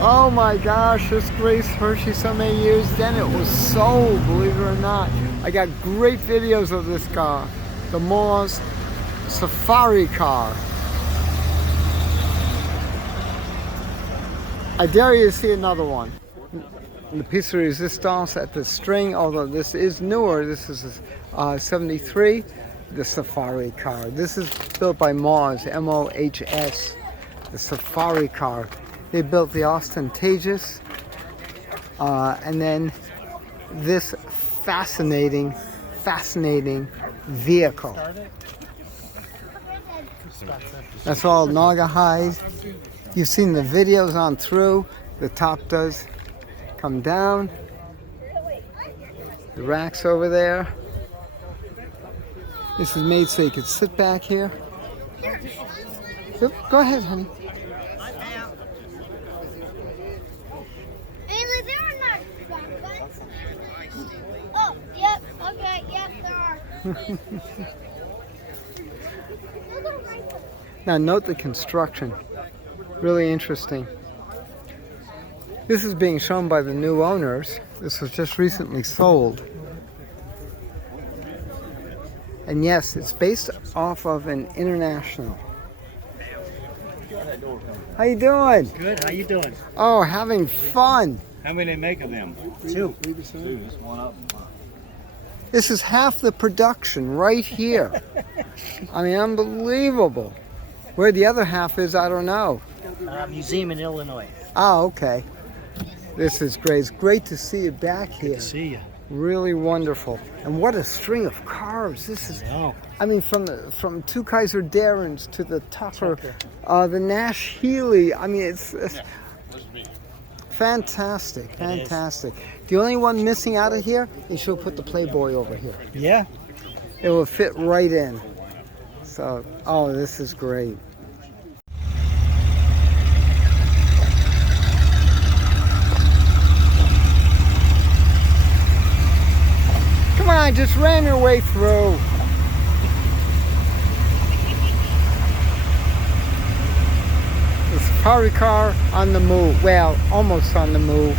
Oh my gosh, this Grace Hershey so many years, then it was sold, believe it or not. I got great videos of this car, the Mohs SafariKar. I dare you to see another one. The piece de resistance at the string, although this is newer, this is 73, the SafariKar. This is built by Mohs, M-O-H-S, the SafariKar. They built the ostentatious, and then this fascinating vehicle. That's all Naugahyde. You've seen the videos on through. The top does come down. The rack's over there. This is made so you could sit back here. Yep, go ahead, honey. Oh, yep, okay, yep, there are. Now note the construction. Really interesting. This is being shown by the new owners. This was just recently sold. And yes, it's based off of an International. How you doing? Good. How you doing? Oh, having fun. How many they make of them? Two. Just one up. This is half the production right here. I mean, unbelievable. Where the other half is, I don't know. Museum in Illinois. Oh, okay. This is great. It's great to see you back here. Good to see you. Really wonderful. And what a string of cars. This is, I mean, from two Kaiser Darrens to the Tucker, the Nash Healy. I mean, it's fantastic, fantastic. The only one missing out of here is she'll put the Playboy over here. Yeah. It will fit right in. So, oh, this is great. Come on, just ram your way through. The SafariKar on the move. Well, almost on the move.